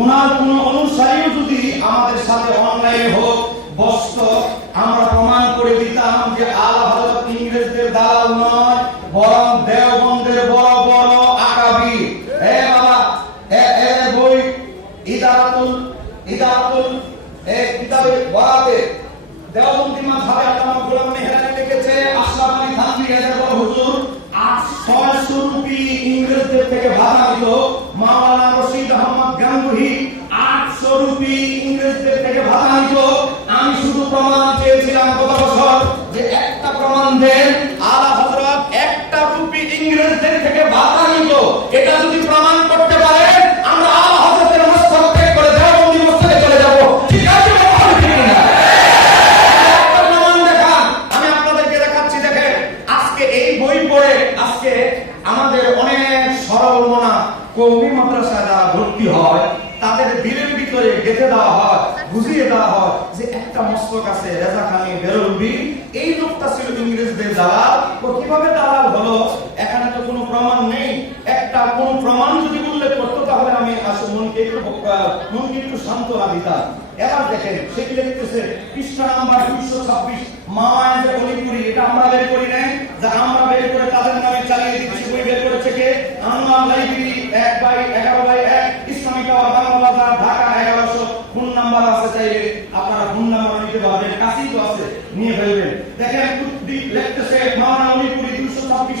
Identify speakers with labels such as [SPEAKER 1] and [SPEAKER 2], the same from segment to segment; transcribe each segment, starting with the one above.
[SPEAKER 1] ওনার কোন অনুসারীও যদি আমাদের সাথে অনলাইনে হোক, বসত, আমরা প্রমাণ করে দিতাম যে আল ইংরেজদের দালাল নয়, বরং দেওবন্দের বড় বড় আকাবি। এ বাবা, এ এ বই, ইদারাতুল ইদারাতুল, এ কিতাবে বরাতে দেওবন্দি মাঝহাবে আল্লামা গোলাম মেহরানি লিখেছে আশরাফ আলী থানভী এদের হুজুর। চেয়েছিলাম গত বছর যে একটা প্রমাণ দেন, আলা হযরত একটা রুপি ইংরেজদের থেকে ভাড়া নিত এটা যদি প্রমাণ করতে পারেন আমরা আলা হযরতের মস্তক ত্যাগ করে দেওবন্দি মস্তকে চলে যাব। ঠিক আছে প্রমাণ দেখান। আমি আপনাদেরকে দেখাচ্ছি, দেখেন, আজকে এই বই পড়ে আজকে আমাদের অনেক সরল মনা কৌমি মাদ্রাসায় যারা ভর্তি হয়, তাদের দিলের ভিতরে গেঁথে দেওয়া হয়। বুঝিয়ে দেওয়া হয় যে একটা মস্তক আছে, রেজা খানি, বেরলবি। এই লোকটা ছিল ইংরেজদের দালাল। তো কীভাবে দালাল হলো? এখানে তো কোনো প্রমাণ নেই। একটা কোনো প্রমাণ যদি উল্লেখ করতো, তাহলে আমি আসলে মনকে একটু মনকে একটু সান্ত্বনা দিতাম। এবার দেখেন, সে লিখতেছে? পৃষ্ঠা নাম্বার দুইশো ছাব্বিশ মায়ের অলিপুরি। এটা আমরা বের করি নাই? যা আমরা বের করে তাদের নামে চালিয়ে দিচ্ছি বই বের করেছে কে? আনোয়ার লাইব্রেরি এক বাই এগারো বাই এক ইসলামিক টাওয়ার বাংলা বাজার ঢাকা এগারোশো ফোন নাম্বার আছে চাইলে আপনারা ফোন নাম্বার নিতে পারবেন কাছেই তো আছে নিয়ে ফেলবেন দেখেন কুদ্দি লিখতেছে মাওলানা অলিপুরি দুইশো ছাব্বিশ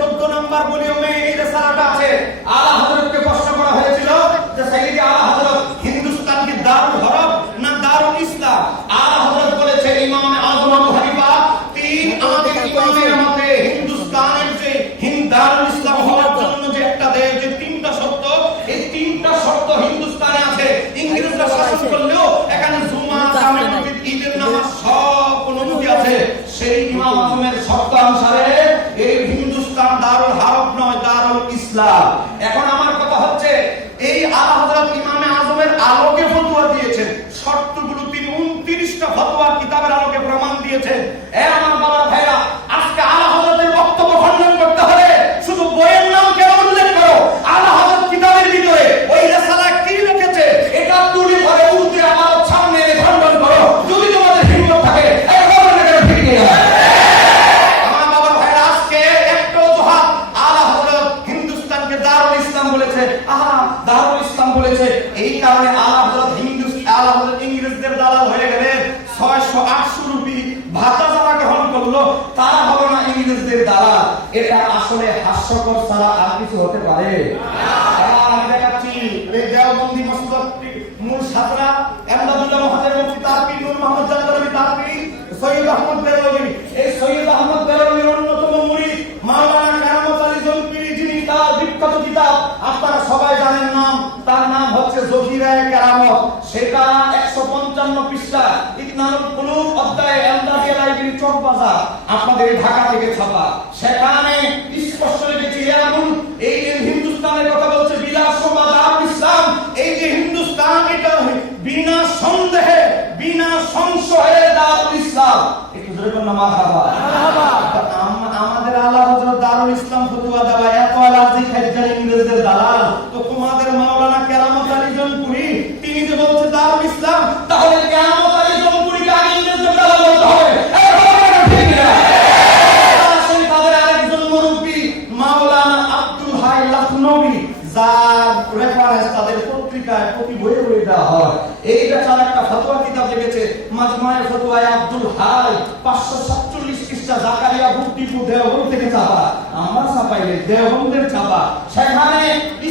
[SPEAKER 1] 14 নাম্বার ভলিউমে এই আছে। আলা হযরতকে প্রশ্ন করা হয়েছিল হিন্দুস্তান কি দারুল হরব না দারুল ইসলাম হযরত বলেছে ইমাম আযম আবু হানিফা তিন আমাদের ইমামের মতে হিন্দুস্তানের যে হিন্দ দারুল ইসলাম হওয়ার জন্য যে একটা দেশ যে তিনটা শর্ত এই তিনটা শর্ত হিন্দুস্তানে আছে শাসন করলেও এখানে জুমা জামে মসজিদ ঈদের নামাজ সব অনুমতি আছে। সেই ইমাম আজমের শর্ত অনুসারে এই হিন্দুস্তান দারুল হারব নয় দারুল ইসলাম। এখন আমার কথা হচ্ছে এই আলা হযরত ইমামে আজমের আলোকে ফতোয়া দিয়েছেন। শর্তগুলো তিনি 29টা ফতোয়া কিতাবের আলোকে প্রমাণ দিয়েছেন। এ আমার বাবা দারুল ইসলাম বলেছে, এই কারণে আলা হিন্দু আলা ইংরেজদের দালাল হয়ে গেলেন। 600 800 রুপি ভাতা যারা গ্রহণ করল, তারা হলো না ইংরেজদের দালাল। এটা আসলে হাস্যকর ছাড়া আর কিছু হতে পারে। অন্যতম বিখ্যাত আপনারা সবাই জানেন নাম তার নাম হচ্ছে জহিরায়ে কেরামত সেটা 155 পৃষ্ঠা ইকনানুল কুলুব অধ্যায় এমদাদিয়া লাইব্রেরি চক বাজার, আপনাদের এই হিন্দুস্তানের কথা বলছে এই যে হিন্দুস্তান, এটা বিনা সন্দেহে, বিনা সংশয়ে দারুল ইসলাম। একটু বলুন মারহাবা পত্রিকায় প্রতি বইয়ে বইয়ে দেওয়া হয়। এই বেচার একটা ফতোয়া কিতাব লিখেছে মাজমায়ে ফতোয়ায় আব্দুল হাই, পাঁচশো সাতচল্লিশ খ্রিস্টা জাকারিয়া ভুক্তিপু দেওবন্দ থেকে ছাপা। আমরা ছাপাইলে দেওবন্দের ছাপা। সেখানে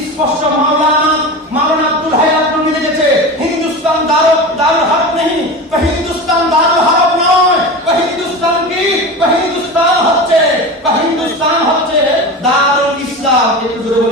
[SPEAKER 1] স্পষ্ট মাওলানা মাওলানা আব্দুল হাই আব্দুল লিখেছে, হিন্দুস্তান দারুল দারুল হাত নেই হিন্দুস্তান দারুল হারব নয় হিন্দুস্তান কি হিন্দুস্তান হচ্ছে হিন্দুস্তান হচ্ছে দারুল ইসলাম। একটু জোরে